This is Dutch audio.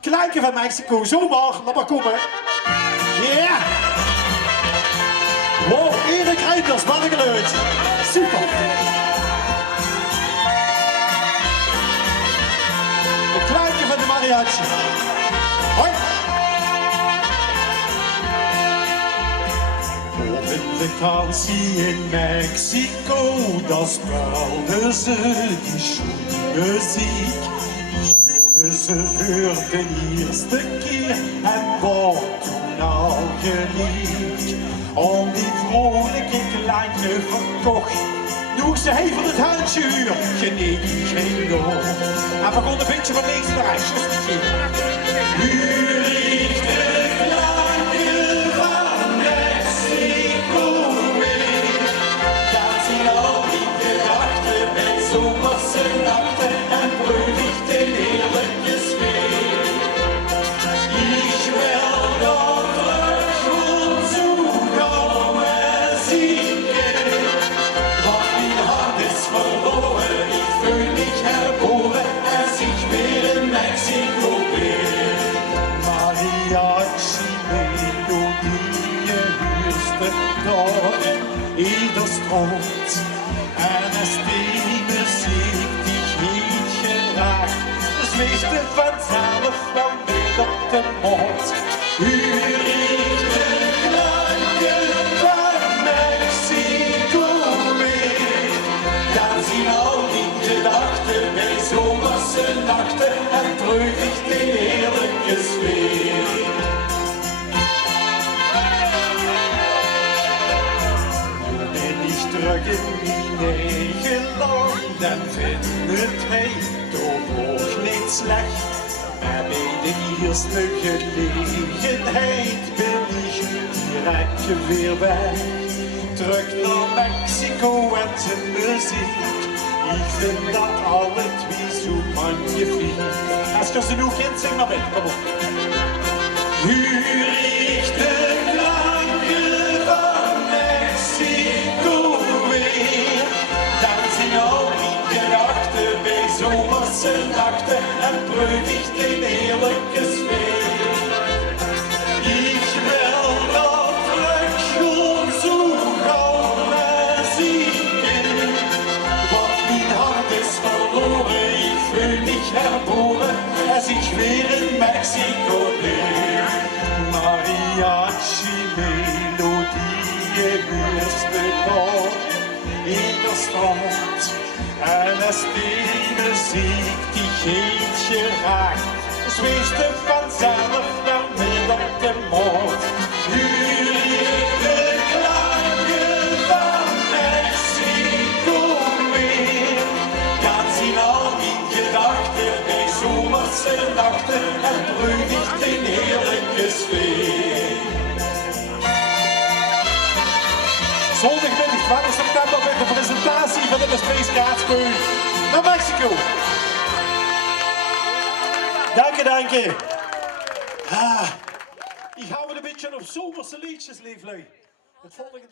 Kleinke van Mexico, zomaar, laat maar komen. Ja! Wow, Erik Reinders, wat een geluid. Super. De Kleinke van de mariachi. Hoi. Op een vakantie in Mexico, daar speelden ze die schoenmuziek. Ze voor de eerste keer en wordt toen al geliefd. Om die vrolijke kleine verkocht, doe ze even het handjuur, geen door. En begon een beetje van links naar rechts. U richt de kleine van Mexico weer. Dat zien al die gedachten met zomerse nachten en vreugdig de heerlijke sfeer. Ich will dort terug und zu kommen singen. Want mijn hart is verloren, ich fühl mich herboren, als ich weer in Mexico bin. Mariachi melodie hörst du dort in ieder strand. En als die muziek dich Hähnchen raakt, das weegt er vanzelf wel weer op de mond. U richt de klanken van Mexico weer. Dan zien al die gedachten bij zomerse nachten en treuvig de heerlijke sfeer. Ben ich terug in mijn eigen land en vindt hij toch ook niet slecht. Maar bij de eerste gelegenheid ben ik direct weer weg. Terug naar Mexico en zijn muziek. Ik vind dat alle twee zo magnifiek. Als je ze nog kent, zeg maar met, kom op. U richt de klanken van Mexico weer. Dan zien al die gedachten bij zomerse nachten en vreugdig de heerlijke sfeer. Ich will dort terug und zu kommen singen. Want mijn hart is verloren, ich fühl mich herboren, als ich weer in Mexico bin. Mariachi melodie hörst du dort in der strand. En als die muziek die Hähnchen raakt, zweeft er vanzelf wel weer op de mond. U richt de klanken van Mexico weer. Dan zien al die gedachten bij zomerse nachten en vreugdig de heerlijke sfeer. Zondag 20 september met de presentatie van de Space Kaartspeur naar Mexico. Dank je. Ik hou een beetje op zomerse liedjes, lieflijk. Het volgende